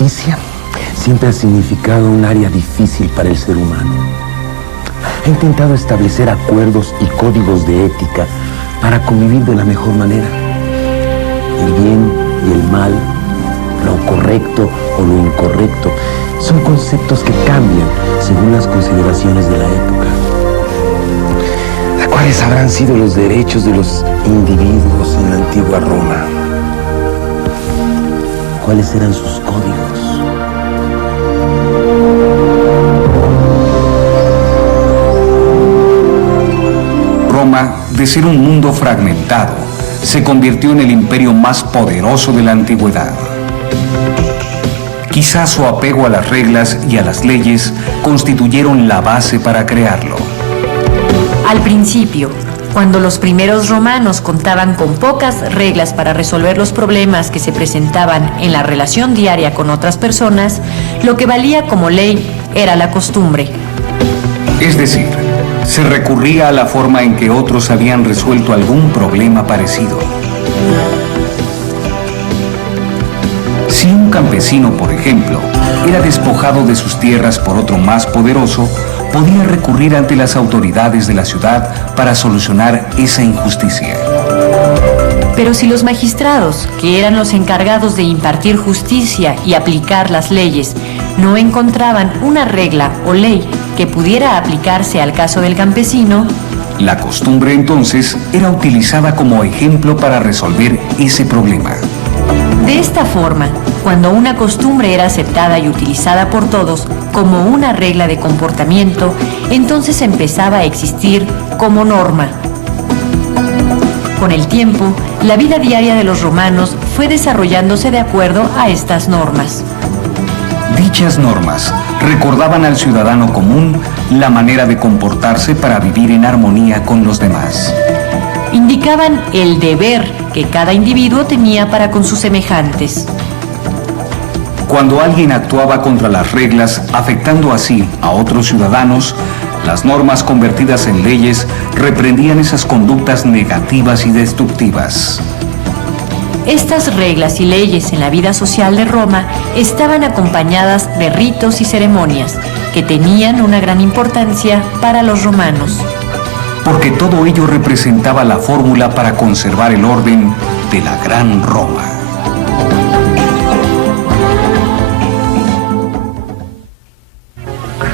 justicia siempre ha significado un área difícil para el ser humano. Ha intentado establecer acuerdos y códigos de ética para convivir de la mejor manera. El bien y el mal, lo correcto o lo incorrecto, son conceptos que cambian según las consideraciones de la época. ¿Cuáles habrán sido los derechos de los individuos en la antigua Roma? ¿Cuáles eran sus códigos? Roma, de ser un mundo fragmentado, se convirtió en el imperio más poderoso de la antigüedad. Quizás su apego a las reglas y a las leyes constituyeron la base para crearlo. Al principio, cuando los primeros romanos contaban con pocas reglas para resolver los problemas que se presentaban en la relación diaria con otras personas, lo que valía como ley era la costumbre. Es decir, se recurría a la forma en que otros habían resuelto algún problema parecido. Si un campesino, por ejemplo, era despojado de sus tierras por otro más poderoso, podía recurrir ante las autoridades de la ciudad para solucionar esa injusticia. Pero si los magistrados, que eran los encargados de impartir justicia y aplicar las leyes, no encontraban una regla o ley que pudiera aplicarse al caso del campesino, la costumbre entonces era utilizada como ejemplo para resolver ese problema. De esta forma, cuando una costumbre era aceptada y utilizada por todos como una regla de comportamiento, entonces empezaba a existir como norma. Con el tiempo, la vida diaria de los romanos fue desarrollándose de acuerdo a estas normas. Dichas normas recordaban al ciudadano común la manera de comportarse para vivir en armonía con los demás. Indicaban el deber que cada individuo tenía para con sus semejantes. Cuando alguien actuaba contra las reglas, afectando así a otros ciudadanos, las normas convertidas en leyes reprendían esas conductas negativas y destructivas. Estas reglas y leyes en la vida social de Roma estaban acompañadas de ritos y ceremonias que tenían una gran importancia para los romanos. Porque todo ello representaba la fórmula para conservar el orden de la Gran Roma.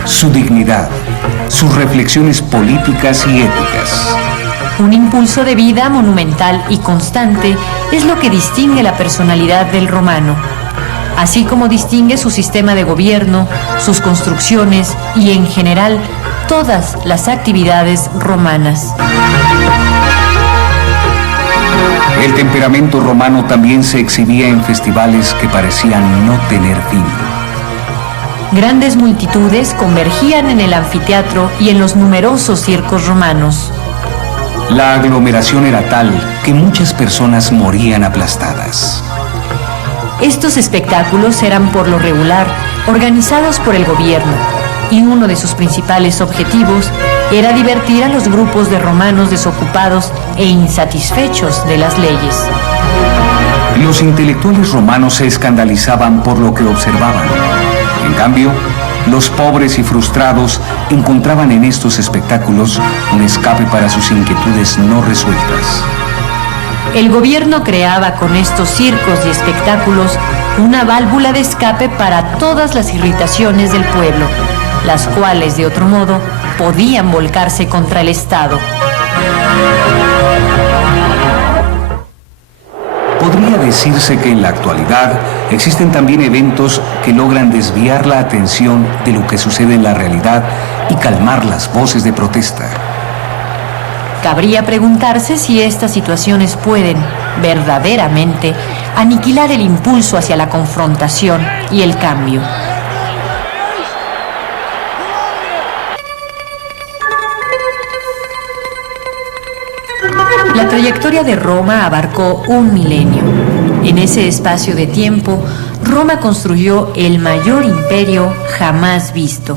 Su dignidad, sus reflexiones políticas y éticas. Un impulso de vida monumental y constante es lo que distingue la personalidad del romano, así como distingue su sistema de gobierno, sus construcciones y, en general, todas las actividades romanas. El temperamento romano también se exhibía en festivales que parecían no tener fin. Grandes multitudes convergían en el anfiteatro y en los numerosos circos romanos. La aglomeración era tal que muchas personas morían aplastadas. Estos espectáculos eran por lo regular organizados por el gobierno, y uno de sus principales objetivos era divertir a los grupos de romanos desocupados e insatisfechos de las leyes. Los intelectuales romanos se escandalizaban por lo que observaban. En cambio, los pobres y frustrados encontraban en estos espectáculos un escape para sus inquietudes no resueltas. El gobierno creaba con estos circos y espectáculos una válvula de escape para todas las irritaciones del pueblo, las cuales, de otro modo, podían volcarse contra el Estado. Podría decirse que en la actualidad existen también eventos que logran desviar la atención de lo que sucede en la realidad y calmar las voces de protesta. Cabría preguntarse si estas situaciones pueden, verdaderamente, aniquilar el impulso hacia la confrontación y el cambio. La trayectoria de Roma abarcó un milenio. En ese espacio de tiempo, Roma construyó el mayor imperio jamás visto.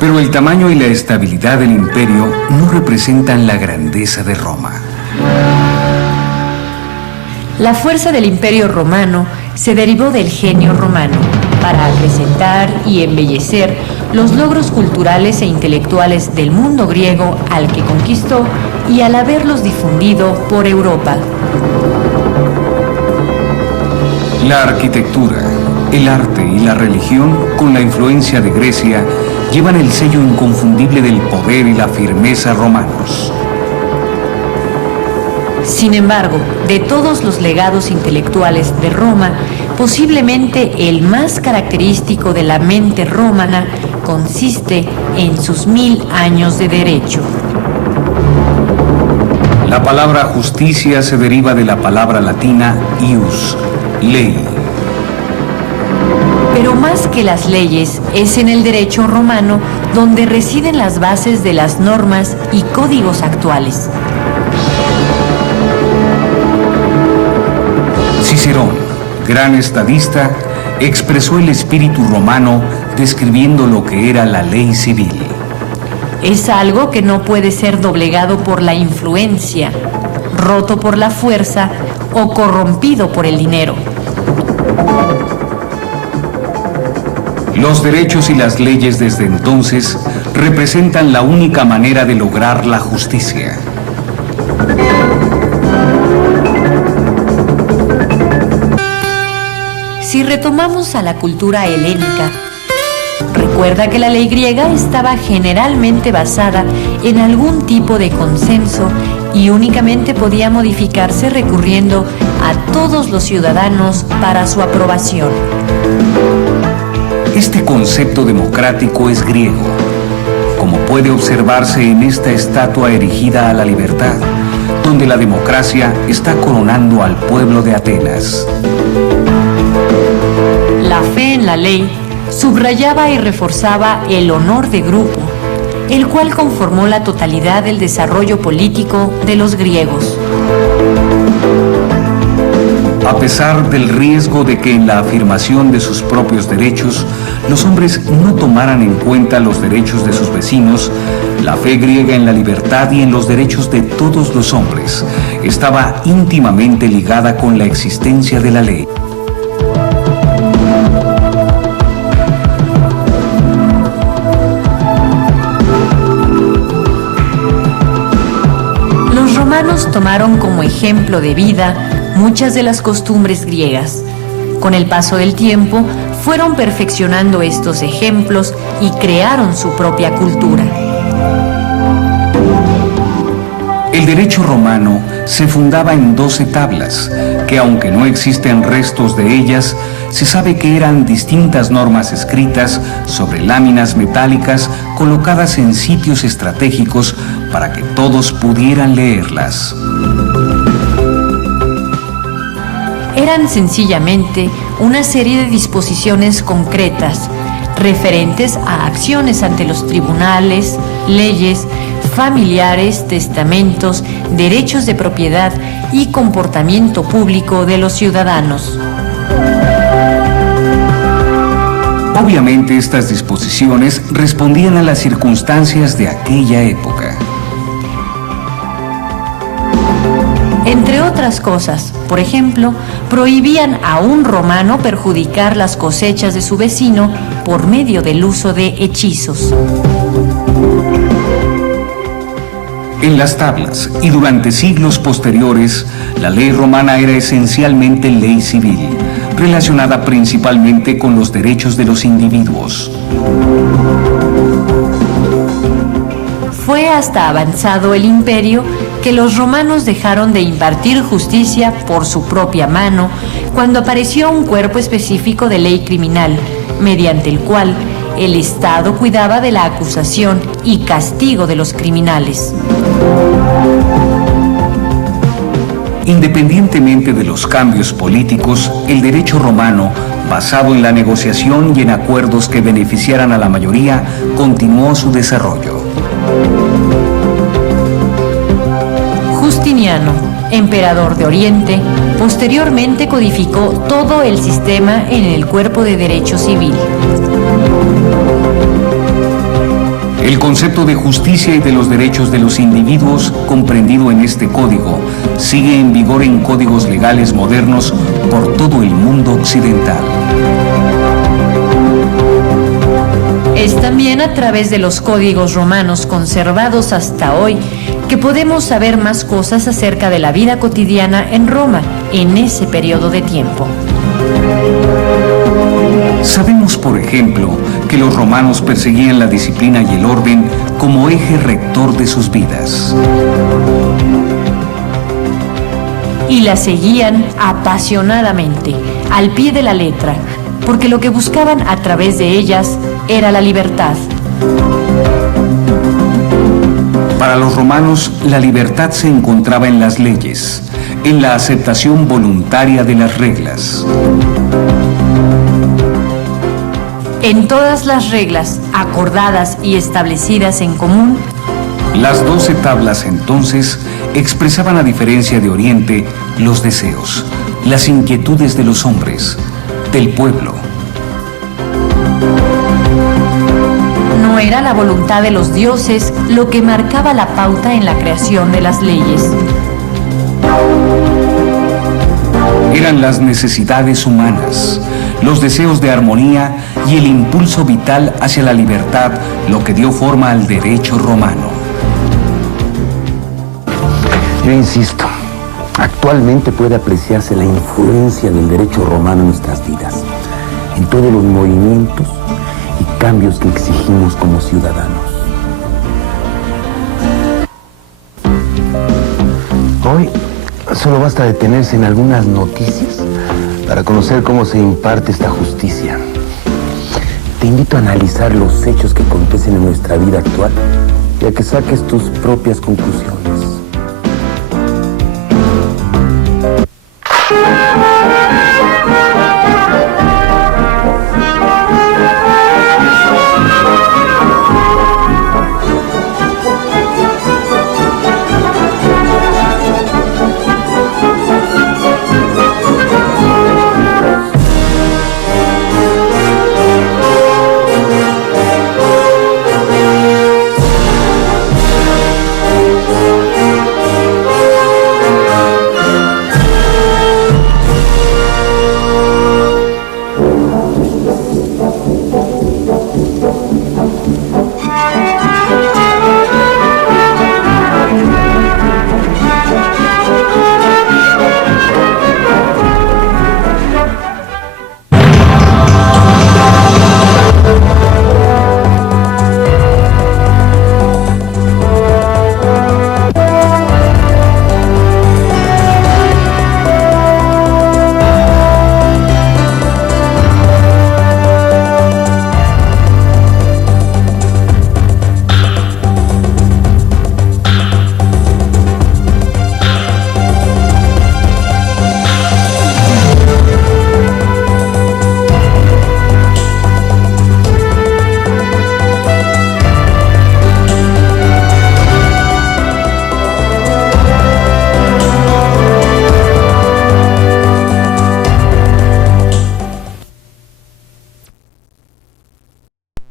Pero el tamaño y la estabilidad del imperio no representan la grandeza de Roma. La fuerza del Imperio Romano se derivó del genio romano para acrecentar y embellecer los logros culturales e intelectuales del mundo griego al que conquistó y al haberlos difundido por Europa. La arquitectura, el arte y la religión, con la influencia de Grecia, llevan el sello inconfundible del poder y la firmeza romanos. Sin embargo, de todos los legados intelectuales de Roma, posiblemente el más característico de la mente romana consiste en sus 1000 años de derecho. La palabra justicia se deriva de la palabra latina ius, ley. Pero más que las leyes, es en el derecho romano donde residen las bases de las normas y códigos actuales. Cicerón, gran estadista, expresó el espíritu romano describiendo lo que era la ley civil. Es algo que no puede ser doblegado por la influencia, roto por la fuerza o corrompido por el dinero. Los derechos y las leyes desde entonces representan la única manera de lograr la justicia. Si retomamos a la cultura helénica, recuerda que la ley griega estaba generalmente basada en algún tipo de consenso y únicamente podía modificarse recurriendo a todos los ciudadanos para su aprobación. Este concepto democrático es griego, como puede observarse en esta estatua erigida a la libertad, donde la democracia está coronando al pueblo de Atenas. La fe en la ley subrayaba y reforzaba el honor de grupo, el cual conformó la totalidad del desarrollo político de los griegos. A pesar del riesgo de que en la afirmación de sus propios derechos los hombres no tomaran en cuenta los derechos de sus vecinos, la fe griega en la libertad y en los derechos de todos los hombres estaba íntimamente ligada con la existencia de la ley. Los romanos tomaron como ejemplo de vida muchas de las costumbres griegas. Con el paso del tiempo, fueron perfeccionando estos ejemplos y crearon su propia cultura. El derecho romano se fundaba en 12 tablas, que aunque no existen restos de ellas, se sabe que eran distintas normas escritas sobre láminas metálicas colocadas en sitios estratégicos para que todos pudieran leerlas. Eran sencillamente una serie de disposiciones concretas, referentes a acciones ante los tribunales, leyes, familiares, testamentos, derechos de propiedad y comportamiento público de los ciudadanos. Obviamente estas disposiciones respondían a las circunstancias de aquella época. Entre otras cosas, por ejemplo, prohibían a un romano perjudicar las cosechas de su vecino por medio del uso de hechizos. En las tablas y durante siglos posteriores, la ley romana era esencialmente ley civil, relacionada principalmente con los derechos de los individuos. Fue hasta avanzado el imperio que los romanos dejaron de impartir justicia por su propia mano cuando apareció un cuerpo específico de ley criminal, mediante el cual el Estado cuidaba de la acusación y castigo de los criminales. Independientemente de los cambios políticos, el derecho romano, basado en la negociación y en acuerdos que beneficiaran a la mayoría, continuó su desarrollo. Justiniano, emperador de Oriente, posteriormente codificó todo el sistema en el cuerpo de derecho civil. El concepto de justicia y de los derechos de los individuos comprendido en este código sigue en vigor en códigos legales modernos por todo el mundo occidental. Es también a través de los códigos romanos conservados hasta hoy que podemos saber más cosas acerca de la vida cotidiana en Roma en ese periodo de tiempo. Sabemos, por ejemplo, que los romanos perseguían la disciplina y el orden como eje rector de sus vidas. Y la seguían apasionadamente, al pie de la letra, porque lo que buscaban a través de ellas era la libertad. Para los romanos, la libertad se encontraba en las leyes, en la aceptación voluntaria de las reglas. En todas las reglas acordadas y establecidas en común, Las 12 tablas entonces expresaban, a diferencia de Oriente, los deseos, las inquietudes de los hombres, del pueblo. no era la voluntad de los dioses lo que marcaba la pauta en la creación de las leyes. Eran las necesidades humanas, los deseos de armonía y el impulso vital hacia la libertad lo que dio forma al derecho romano. Yo insisto, actualmente puede apreciarse la influencia del derecho romano en nuestras vidas, en todos los movimientos y cambios que exigimos como ciudadanos. Hoy solo basta detenerse en algunas noticias para conocer cómo se imparte esta justicia. Te invito a analizar los hechos que acontecen en nuestra vida actual y a que saques tus propias conclusiones.